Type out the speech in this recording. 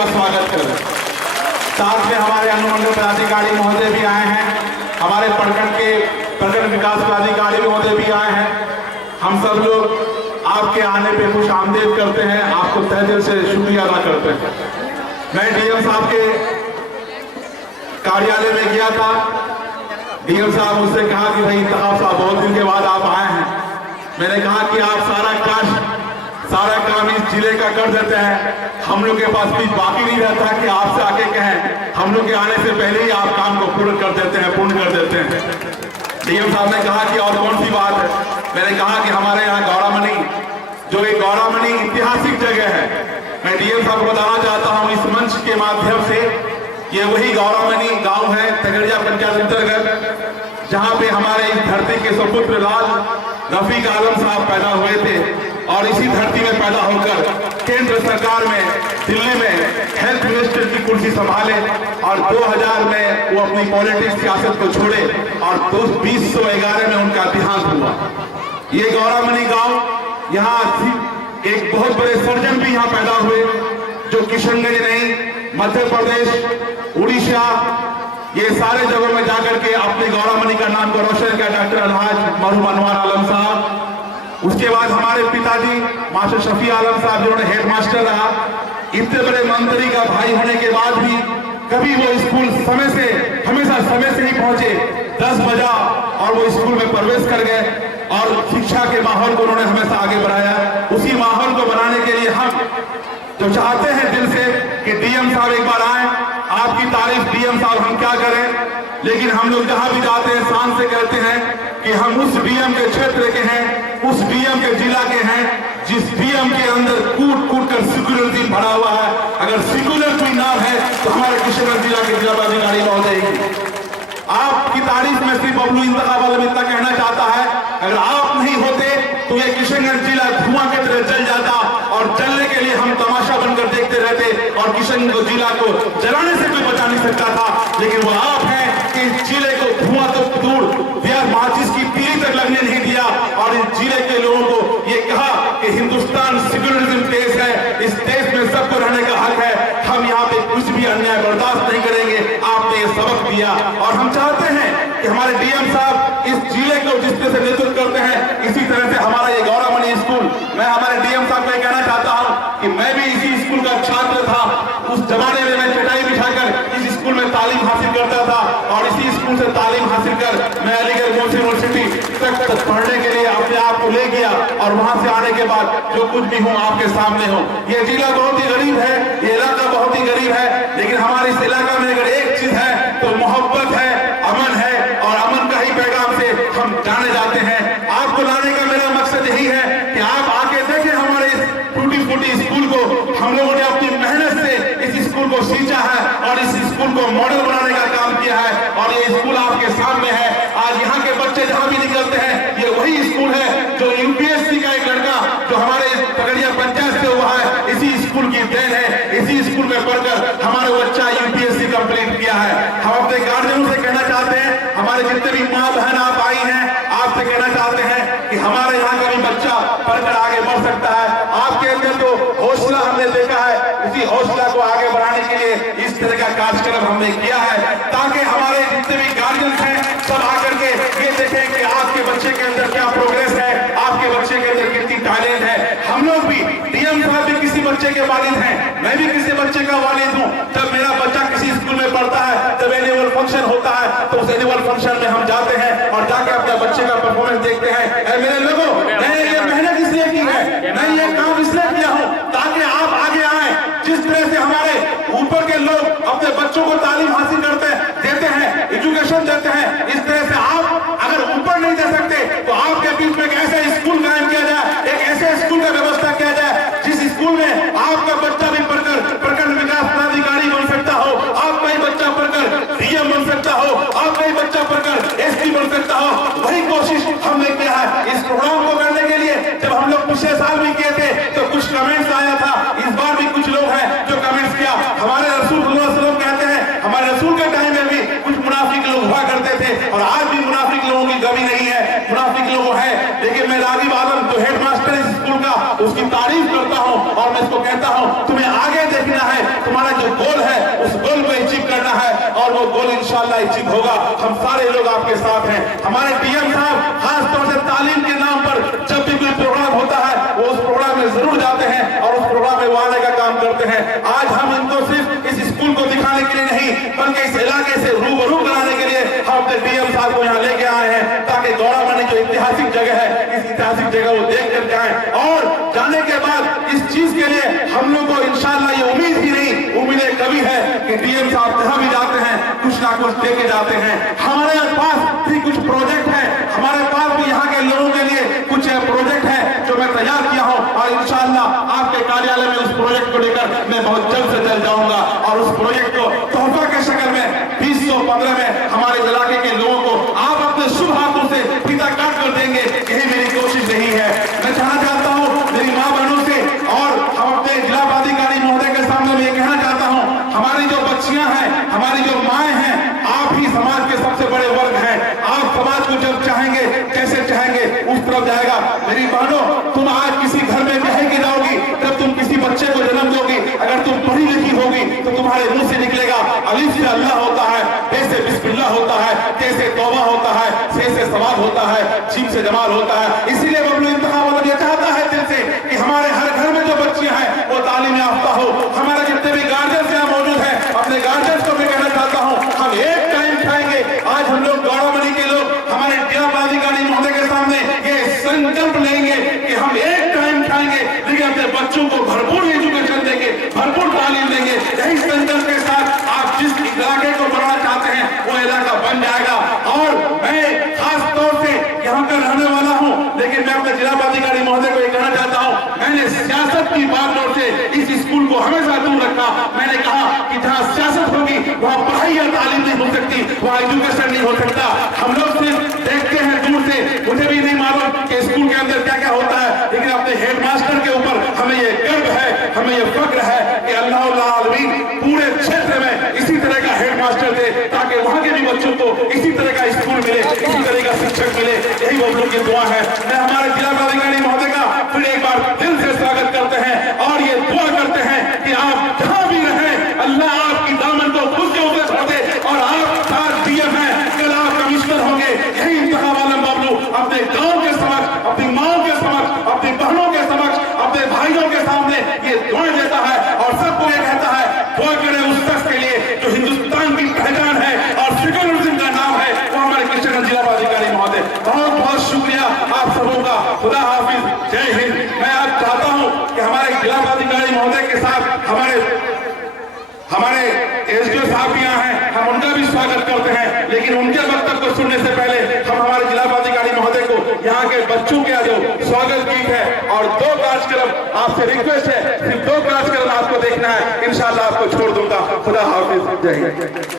उनका स्वागत करें। साथ में हमारे अनुमंडल पदाधिकारी महोदय भी आए हैं, हमारे प्रखंड विकास पदाधिकारी महोदय भी आए हैं। हम सब लोग आपके आने पे खुश आमदीद करते हैं, आपको तहे दिल से शुक्रिया अदा करते हैं। मैं डीएम साहब के कार्यालय में गया था। डीएम साहब मुझसे कहा कि भाई इंतखाब साहब बहुत दिन के बाद आप आए हैं। मैंने कहा कि आप सारा काम इस जिले का कर देते हैं, हम लोग के पास कुछ बाकी नहीं रहता कि आपसे आके कहें, हम लोग के आने से पहले ही आप काम को पूर्ण कर देते हैं। डीएम साहब ने कहा कि और कौन सी बात है। मैंने कहा कि हमारे यहाँ गौरामनी, जो एक गौरामनी ऐतिहासिक जगह है, मैं डीएम साहब को बताना चाहता हूँ इस मंच के माध्यम से, ये वही गौरामनी गांव है तगड़िया पंचायत अंतर्गत, जहां पे हमारे इस धरती के सुपुत्र लाल रफीक आलम साहब पैदा हुए थे और इसी धरती में पैदा होकर केंद्र सरकार में दिल्ली में हेल्थ मिनिस्टर की कुर्सी संभाले और 2000 में वो अपनी पॉलिटिक्स सियासत को छोड़े और 2011 में उनका देहांत हुआ। ये गौरामनी गांव, यहाँ एक बहुत बड़े सर्जन भी यहाँ पैदा हुए जो किशनगंज नहीं, मध्य प्रदेश, उड़ीसा, ये सारे जगहों में जाकर के अपने गौरामनी का नाम को रोशन किया डॉक्टर अलहाज मरहूम अनवर आलम साहब। उसके बाद हमारे पिताजी मास्टर शफी आलम साहब जिन्होंने हेडमास्टर रहा, इतने बड़े मंत्री का भाई होने के बाद भी कभी वो स्कूल हमेशा समय से ही पहुंचे, 10 बजा और वो स्कूल में प्रवेश कर गए और शिक्षा के माहौल को उन्होंने हमेशा आगे बढ़ाया। उसी माहौल को बनाने के लिए हम तो चाहते हैं दिल से कि डीएम साहब एक बार आए। आपकी तारीफ डीएम साहब हम क्या करें, लेकिन हम लोग जहां भी जाते हैं शान से कहते हैं कि हम उस डीएम के क्षेत्र के हैं, उस डीएम के जिला के हैं जिस डीएम के अंदर कूट कर सेक्युलरिज्म भरा हुआ है। अगर सेक्युलर कोई नाम है तो हमारे किशनगंज जिला के जिला पदाधिकारी महोदय। आपकी तारीफ में सिर्फ बबलू इंतखाब वाला इतना कहना चाहता है, अगर आप नहीं होते तो ये किशनगंज जिला धुआं की तरह जल जाता और जलने के लिए हम तमाशा बनकर देखते रहते और किशनगंज जिला को जलाने से कोई बचा नहीं सकता था। लेकिन वो आप हैं कि इस जिले को धुआं तो दूर माचिस की तीली तक लगने नहीं दिया और इस जिले के लोगों को ये कहा कि हिंदुस्तान सेक्युलरिज्म देश है, इस देश में सबको रहने का हक है, हम यहाँ पे कुछ भी अन्याय बर्दाश्त नहीं करेंगे। आपने ये सबक दिया और हम चाहते हैं कि हमारे डीएम साहब इस जिले को जिस तरह से नेतृत्व करते हैं, इसी तरह से हमारा ये गौरामनी स्कूल, मैं हमारे डीएम साहब को कहना चाहता हूं कि मैं भी इसी स्कूल का छात्र था। उस जमाने में मैं चटाई बिछाकर इस स्कूल में तालीम हासिल करता था और इसी स्कूल से तालीम हासिल कर मैं अलीगढ़ मुस्लिम यूनिवर्सिटी तक पढ़ने के लिए अपने आप को ले गया और वहां से आने के बाद जो कुछ भी हूं आपके सामने हूं। ये जिला बहुत ही गरीब है, ये इलाका बहुत ही गरीब है, लेकिन हमारे इस इलाका में अगर एक चीज है तो मोहब्बत है, अमन है और अमन का ही पैगाम से हम जाने जाते हैं। आपको लाने का मेरा मकसद यही है कि आप आके देखें हमारे इस टूटी फूटी स्कूल को। हम लोगों ने अपनी मेहनत से इस स्कूल को सींचा है और इस स्कूल को मॉडल बनाने का काम किया है और ये स्कूल आपके सामने है। आज यहाँ के बच्चे जहाँ भी निकलते हैं, ये वही स्कूल है जो यूपीएससी का एक लड़का जो हमारे तगड़िया पंचायत से हुआ है, इसी स्कूल की देन है। इसी स्कूल में पढ़कर हमारे बच्चा यूपीएससी कंप्लीट किया है। हम अपने गार्जियनों से कहना चाहते हैं, हमारे जितने भी माँ बहन आप आई हैं, आपसे कहना चाहते हैं कि हमारे यहाँ का भी बच्चा पढ़कर आगे बढ़ सकता है। आपके अंदर जो हौसला हमने देखा है, उसी हौसला को आगे बढ़ाने के लिए इस तरह का कार्यक्रम हमने किया है, ताकि हमारे जितने भी गार्जियन हैं सब आकर के ये देखें कि आपके बच्चे के अंदर क्या प्रोग्रेस है, आपके बच्चे के अंदर कितनी टैलेंट है। हम लोग भी, डीएम साहब भी किसी बच्चे के वालिद हैं, मैं भी किसी बच्चे का वालिद हूँ। जब मेरा बच्चा किसी स्कूल में पढ़ता है, जब एनुअल फंक्शन होता है, तो उस एनुअल फंक्शन में हम जाते हैं और जाके अपने बच्चे का परफॉर्मेंस देखते हैं। मेरे लोगों, मैंने ये मेहनत इसलिए की है, मैं ये काम इसलिए किया हूँ ताकि आप आगे आए। जिस तरह से हमारे ऊपर के लोग अपने बच्चों को तालीम हासिल देते हैं, एजुकेशन देते हैं, इस तरह से आप अगर ऊपर नहीं दे सकते तो आपके बीच में एक ऐसा स्कूल कायम किया जाए, एक ऐसे स्कूल का व्यवस्था किया जाए जिस स्कूल में आपका बच्चा भी पढ़कर प्रखंड विकास पदाधिकारी बन सकता हो, आपका ही बच्चा पढ़कर डीएम बन सकता हो, आपका ही बच्चा पढ़कर एसपी बन सकता हो। वही कोशिश हमने किया है इस प्रोग्राम को करने के लिए। जब हम लोग पिछले साल भी किए थे तो कुछ कमेंट्स आया था, इस बार भी कुछ लोग हैं जो कमेंट्स किया। हमारे रसूल सल्लल्लाहु अलैहि वसल्लम कहते हैं, हमारे रसूल के टाइम में भी कुछ मुनाफिक लोग हुआ करते थे और आज भी मुनाफिक लोगों की कमी नहीं है, मुनाफिक लोग हैं। लेकिन मैं रागिब आलम जो हेडमास्टर इस स्कूल का, उसकी तारीफ करता हूं और मैं इसको कहता हूं तुम्हें आगे देखना है, तुम्हारा गोल इंशाअल्लाह अचीव होगा। हम सारे लोग आपके साथ हैं। हमारे डीएम साहब खासतौर से तालीम के नाम पर जब भी कोई प्रोग्राम होता है वो उस प्रोग्राम में जरूर जाते हैं और उस प्रोग्राम में आने का काम करते हैं। आज हम इनको सिर्फ इस स्कूल को दिखाने के लिए नहीं बल्कि इस इलाके से रूबरू कराने के लिए हम अपने डीएम साहब को यहाँ लेके आए हैं ताकि गौड़ामनी जो ऐतिहासिक जगह है इस ऐतिहासिक जगह वो देख कर जाएं और जाने के बाद इस चीज के लिए हम लोग को इंशाअल्लाह ये उम्मीद ही नहीं, उम्मीदें कभी है कि डीएम साहब जहां भी जाते हैं कुछ ना कुछ देके जाते हैं। हमारे पास भी कुछ प्रोजेक्ट है, हमारे पास भी यहाँ के लोगों के लिए कुछ प्रोजेक्ट है जो मैं तैयार किया हूँ और इंशाअल्लाह आपके कार्यालय में उस प्रोजेक्ट को लेकर मैं बहुत जल्द से जल्द जाऊंगा और उस प्रोजेक्ट को तोहफा के शक्ल में 2015 में हमारे इलाके के लोगों को आप अपने शुभ हाथों से फीता काट कर देंगे, यही मेरी कोशिश नहीं है। मैं कहना चाहता हूँ मेरी माँ बहनों से और हम अपने जिला पदाधिकारी महोदय के सामने में ये कहना चाहता हूँ, हमारी जो बच्चियां हैं, हमारी जो माएँ हैं, आप ही समाज के सबसे बड़े वर्ग हैं। आप समाज को जब चाहेंगे कैसे चाहेंगे उस तरफ जाएगा। मेरी बहनों, तुम आज किसी घर में कहे के जाओगी, जब तुम किसी बच्चे को जन्म दोगी, अगर तुम पढ़ी लिखी होगी तो तुम्हारे मुंह से निकलेगा अलिफ से अल्लाह होता है, बे से बिस्मिल्लाह होता है, ते से तौबा होता है, से सवाब होता है, जीम से जमाल होता है। इसीलिए बबलू इंतखा मतलब ये चाहता है दिल से कि हमारे हर घर में जो बच्चियां हैं वो तालीम याफ्ता हो। हमारे जितने भी गार्जियंस यहाँ मौजूद हैं, अपने गार्जियंस को मैं कहना चाहता हूँ हम एक टाइम खाएंगे। आज हम लोग गौड़ामनी के लोग हमारे जिला पदाधिकारी महोदय के सामने ये संकल्प लेंगे कि हम एक टाइम खाएंगे लेकिन अपने बच्चों को भरपूर एजुकेशन देंगे, भरपूर तालीम देंगे। यही संकल्प के साथ आप जिस इलाके को बनाना चाहते हैं वो इलाका बन जाएगा। और मैं खास तौर से यहाँ का रहने वाला हूँ लेकिन मैं अपने जिला पदाधिकारी महोदय को ये कहना चाहता हूँ, मैंने सियासत की बात से इस स्कूल को हमेशा दूर रखा। मैंने कहा कि जहाँ सियासत होगी वहाँ पढ़ाई या तालीम नहीं हो सकती, वहाँ एजुकेशन नहीं हो सकता। हम लोग सिर्फ देखते हैं दूर से, मुझे भी नहीं मालूम कि स्कूल के अंदर क्या क्या होता है, लेकिन अपने हेडमास्टर के ऊपर हमें ये गर्व है, हमें ये फक्र है कि अल्लाह पूरे क्षेत्र में इसी तरह का हेडमास्टर थे ताकि वहाँ के भी बच्चों को इसी तरह का स्कूल मिले, इसी तरह का शिक्षक मिले। यही वो लोग की दुआ है। मैं हमारे जिला पदाधिकारी महोदय का फिर एक बार दिल से स्वागत करते हैं और ये दुआ करते हैं कि आप जहाँ भी रहें अल्लाह आपकी दामन को खुशियों से भर दे और आप साथ डीएम हैं, कल आप कमिश्नर होंगे। यही इंतहा वालम बबलू अपने गाँव के समक्ष, अपनी माओ के समक्ष, अपनी बहनों के समक्ष, अपने भाइयों के सामने ये दुआएं देता है और सबको ये कहता है दुआ करें उस शख्स के लिए जो हिंदुस्तान की पहचान है और सिक्योरिज्म का नाम है, वो हमारे कृष्ण जिला पदाधिकारी महोदय। बहुत बहुत शुक्रिया आप सबों का। खुदा हाफिज, जय हिंद। मैं आज चाहता हूँ कि हमारे जिला पदाधिकारी महोदय के साथ हमारे एसडीओ साहब भी यहाँ हैं, हम उनका भी स्वागत करते हैं। लेकिन उनके वक्तव्य को सुनने से पहले हम हमारे जिला पदाधिकारी महोदय को यहाँ के बच्चों के जो स्वागत गीत है और 2 कार्यक्रम आपसे रिक्वेस्ट है, सिर्फ 2 कार्यक्रम आपको देखना है, इंशाल्लाह आपको छोड़ दूंगा। खुदा हाफिज, जय हिंद।